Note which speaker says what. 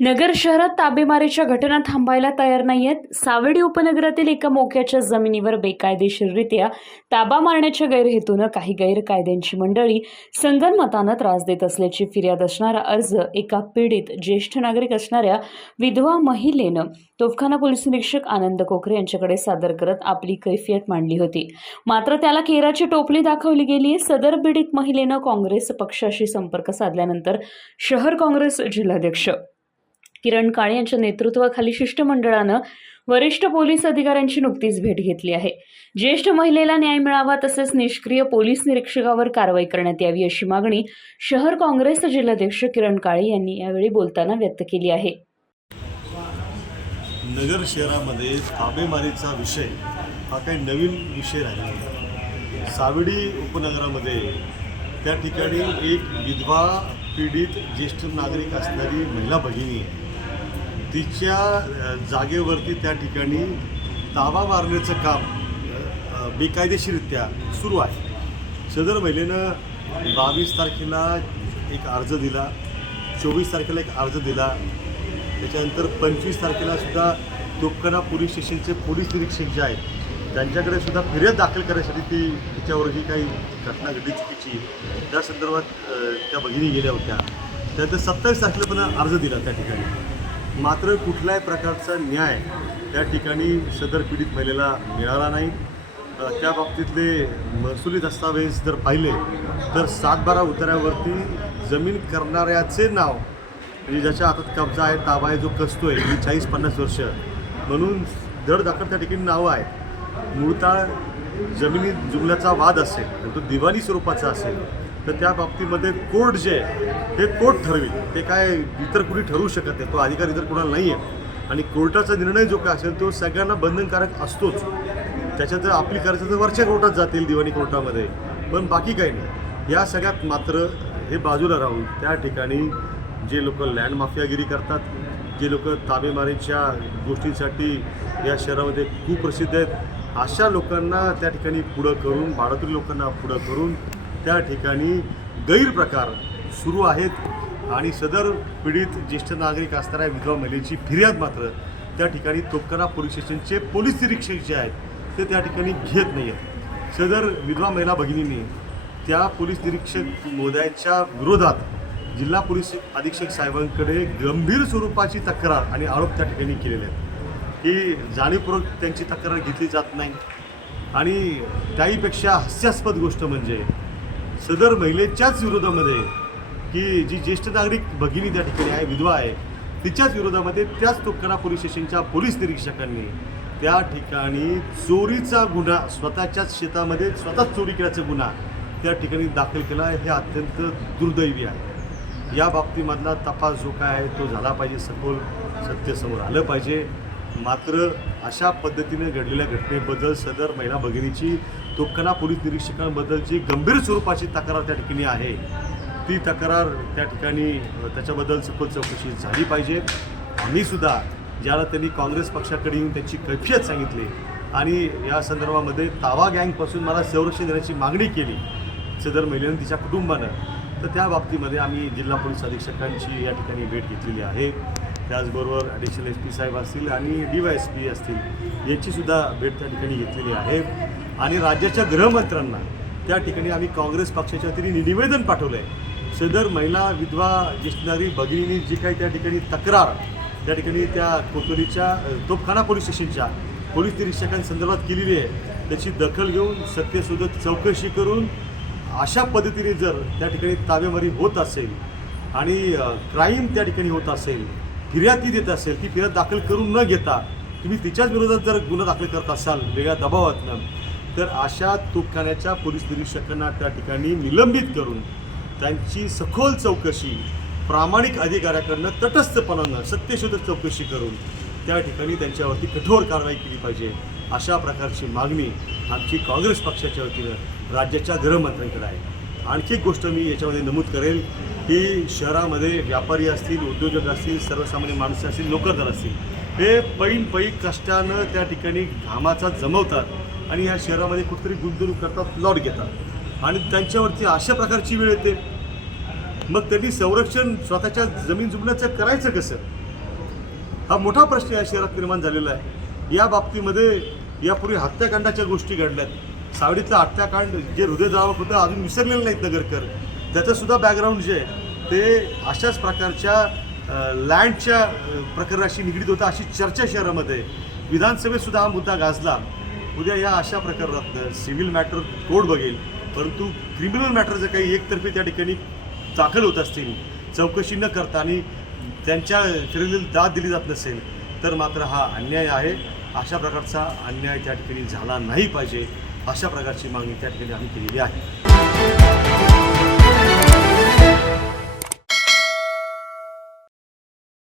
Speaker 1: नगर शहरात ताबेमारीच्या घटना थांबायला तयार नाहीयेत. सावडी उपनगरातील एका मोक्याच्या जमिनीवर बेकायदेशीररित्या ताबा मारण्याच्या गैरहेतूनं काही गैरकायद्यांची मंडळी संगनमतानं त्रास देत असल्याची फिर्याद असणारा अर्ज एका पीडित ज्येष्ठ नागरिक असणाऱ्या विधवा महिलेनं तोफखाना पोलीस निरीक्षक आनंद कोकरे यांच्याकडे सादर करत आपली कैफियत मांडली होती. मात्र त्याला केराची टोपली दाखवली गेली सदर पीडित महिलेनं काँग्रेस पक्षाशी संपर्क साधल्यानंतर शहर काँग्रेस जिल्हाध्यक्ष किरण काळे यांच्या नेतृत्वाखाली शिष्टमंडळानं वरिष्ठ पोलीस अधिकाऱ्यांची नुकतीच भेट घेतली आहे. ज्येष्ठ महिलेला न्याय मिळावा तसेच निष्क्रिय पोलीस निरीक्षकावर कारवाई करण्यात यावी अशी मागणी शहर काँग्रेस जिल्हाध्यक्ष किरण काळे यांनी यावेळी बोलताना व्यक्त केली आहे.
Speaker 2: नगर शहरामध्ये ताबेमारीचा विषय हा काही नवीन विषय राहिला सावडी उपनगरामध्ये त्या ठिकाणी एक विधवा पीडित ज्येष्ठ नागरिक असणारी महिला भगिनी आहे. तिच्या जागेवरती त्या ठिकाणी ताबा मारण्याचं काम बेकायदेशीररित्या बेकायदेशीरित्या सुरू आहे. सदर महिलेनं बावीस तारखेला एक अर्ज दिला चोवीस तारखेला एक अर्ज दिला त्याच्यानंतर पंचवीस तारखेला सुद्धा तोपखाना पोलीस स्टेशनचे पोलीस निरीक्षक जे आहेत त्यांच्याकडे सुद्धा फिर्याद दाखल करण्यासाठी ती तिच्यावर जी काही घटना घडली चुकीची त्या संदर्भात त्या भगिनी गेल्या होत्या. त्यानंतर सत्तावीस तारखेला पण अर्ज दिला त्या ठिकाणी. मात्र कुठल्याही प्रकारचा न्याय त्या ठिकाणी सदर पीडित महिलेला मिळाला नाही. त्या बाबतीतले महसुली दस्तावेज जर पाहिले तर सातबारा उतार्यावरती जमीन करणाऱ्याचे नाव म्हणजे ज्याच्या हातात कब्जा आहे ताबा आहे जो कसतोय ही चाळीस पन्नास वर्ष म्हणून दर दाखल त्या ठिकाणी नावं आहेत. मूळतः जमिनी जुमल्याचा वाद असेल तर तो दिवाणी स्वरूपाचा असेल तर त्या बाबतीमध्ये कोर्ट जे आहे हे कोर्ट ठरवेल. ते काय इतर कुणी ठरवू शकत नाही. तो अधिकार इतर कुणाला नाही आहे आणि कोर्टाचा निर्णय जो काय असेल तो सगळ्यांना बंधनकारक असतोच. त्याच्यात जर आपली करायचं तर वरच्या कोर्टात जातील दिवाणी कोर्टामध्ये. पण बाकी काही नाही. या सगळ्यात मात्र हे बाजूला राहून त्या ठिकाणी जे लोक लँड माफियागिरी करतात जे लोक ताबेमारीच्या गोष्टींसाठी या शहरामध्ये खूप प्रसिद्ध आहेत अशा लोकांना त्या ठिकाणी पुढं करून भाडातून लोकांना पुढं करून त्या ठिकाणी गैरप्रकार सुरू आहेत आणि सदर पीडित ज्येष्ठ नागरिक असणाऱ्या विधवा महिलेची फिर्याद मात्र त्या ठिकाणी तोपकरा पोलीस स्टेशनचे पोलीस निरीक्षक जे आहेत ते त्या ठिकाणी घेत नाही आहेत सदर विधवा महिला भगिनीने त्या पोलीस निरीक्षक महोदयांच्या विरोधात जिल्हा पोलीस अधीक्षक साहेबांकडे गंभीर स्वरूपाची तक्रार आणि आरोप त्या ठिकाणी केलेले आहेत. की जाणीवपूर्वक त्यांची तक्रार घेतली जात नाही. आणि त्याहीपेक्षा हास्यास्पद गोष्ट म्हणजे सदर महिलेच्याच विरोधामध्ये की जी ज्येष्ठ नागरिक भगिनी त्या ठिकाणी आहे विधवा आहे तिच्याच विरोधामध्ये त्याच तुकारा पोलीस स्टेशनच्या पोलीस निरीक्षकांनी त्या ठिकाणी चोरीचा गुन्हा स्वतःच्याच शेतामध्ये स्वतःच चोरी केल्याचा गुन्हा त्या ठिकाणी दाखल केला हे अत्यंत दुर्दैवी आहे. या बाबतीमधला तपास जो काय आहे तो झाला पाहिजे सखोल सत्यसमोर आलं पाहिजे. मात्र अशा पद्धतीने घडलेल्या घटनेबद्दल सदर महिला भगिनीची तोपखाना पोलीस निरीक्षकांबद्दलची गंभीर स्वरूपाची तक्रार त्या ठिकाणी आहे. ती तक्रार त्या ठिकाणी त्याच्याबद्दल सखोल चौकशी झाली पाहिजे. आम्ही सुद्धा ज्याला त्यांनी काँग्रेस पक्षाकडे येऊन त्यांची कैफियत सांगितली आणि या संदर्भामध्ये तावा गँगपासून मला संरक्षण देण्याची मागणी केली सदर महिलेनं तिच्या कुटुंबानं. तर त्या बाबतीमध्ये आम्ही जिल्हा पोलीस अधीक्षकांची या ठिकाणी भेट घेतलेली आहे. त्याचबरोबर ॲडिशनल एस पी साहेब असतील आणि डी वाय एस पी असतील याचीसुद्धा भेट त्या ठिकाणी घेतलेली आहे. आणि राज्याच्या गृहमंत्र्यांना. त्या ठिकाणी आम्ही काँग्रेस पक्षाच्या वतीने निवेदन पाठवलं आहे सदर महिला विधवा दिसणारी भगिनी भगिनींनी जी काही त्या ठिकाणी तक्रार त्या ठिकाणी त्या कोतोलीच्या तोपखाना पोलीस स्टेशनच्या पोलीस निरीक्षकांसंदर्भात केलेली आहे. त्याची दखल घेऊन सत्यशोधक चौकशी करून अशा पद्धतीने जर त्या ठिकाणी ताबेमारी होत असेल आणि क्राईम त्या ठिकाणी होत असेल फिर्यादी देत असेल ती फिर्याद दाखल करून न घेता तुम्ही तिच्याच विरोधात जर गुन्हा दाखल करत असाल वेगळ्या दबावातनं तर अशा तोपखान्याच्या पोलीस निरीक्षकांना त्या ठिकाणी निलंबित करून त्यांची सखोल चौकशी प्रामाणिक अधिकाऱ्याकडनं तटस्थपणानं सत्यशोधक चौकशी करून त्या ठिकाणी त्यांच्यावरती कठोर कारवाई केली पाहिजे अशा प्रकारची मागणी आमची काँग्रेस पक्षाच्या वतीनं राज्याच्या गृहमंत्र्यांकडे आहे. आणखी एक गोष्ट मी याच्यामध्ये नमूद करेल की शहरामध्ये व्यापारी असतील उद्योजक असतील सर्वसामान्य माणसं असतील नोकरदार असतील हे पैन पै कष्टानं त्या ठिकाणी घामाचा जमवतात. आणि या शहरामध्ये कुठेतरी गुंतवणूक करतात प्लॉट घेतात. आणि त्यांच्यावरती अशा प्रकारची वेळ येते. मग त्यांनी संरक्षण स्वतःच्या जमीन जुमण्याचं करायचं कसं? हा मोठा प्रश्न या शहरात निर्माण झालेला आहे. या बाबतीमध्ये यापूर्वी हत्याकांडाच्या गोष्टी घडल्यात. सावडीतलं हत्याकांड जे हृदयद्रावक होतं अजून विसरलेलं नाहीत नगरकर. त्याचंसुद्धा बॅकग्राऊंड जे आहे ते अशाच प्रकारच्या लँडच्या प्रकरणाशी निगडीत होतं अशी चर्चा शहरामध्ये. आहे. विधानसभेत सुद्धा हा मुद्दा गाजला. उद्या या अशा प्रकारात सिव्हिल मॅटर कोर्ट बघेल परंतु क्रिमिनल मॅटर जर काही एकतर्फी त्या ठिकाणी दाखल होत असतील चौकशी न करता आणि त्यांच्या फिरलेली दाद दिली जात नसेल तर मात्र हा अन्याय आहे. अशा प्रकारचा अन्याय त्या ठिकाणी झाला नाही पाहिजे अशा प्रकारची मागणी त्या ठिकाणी आम्ही केलेली आहे.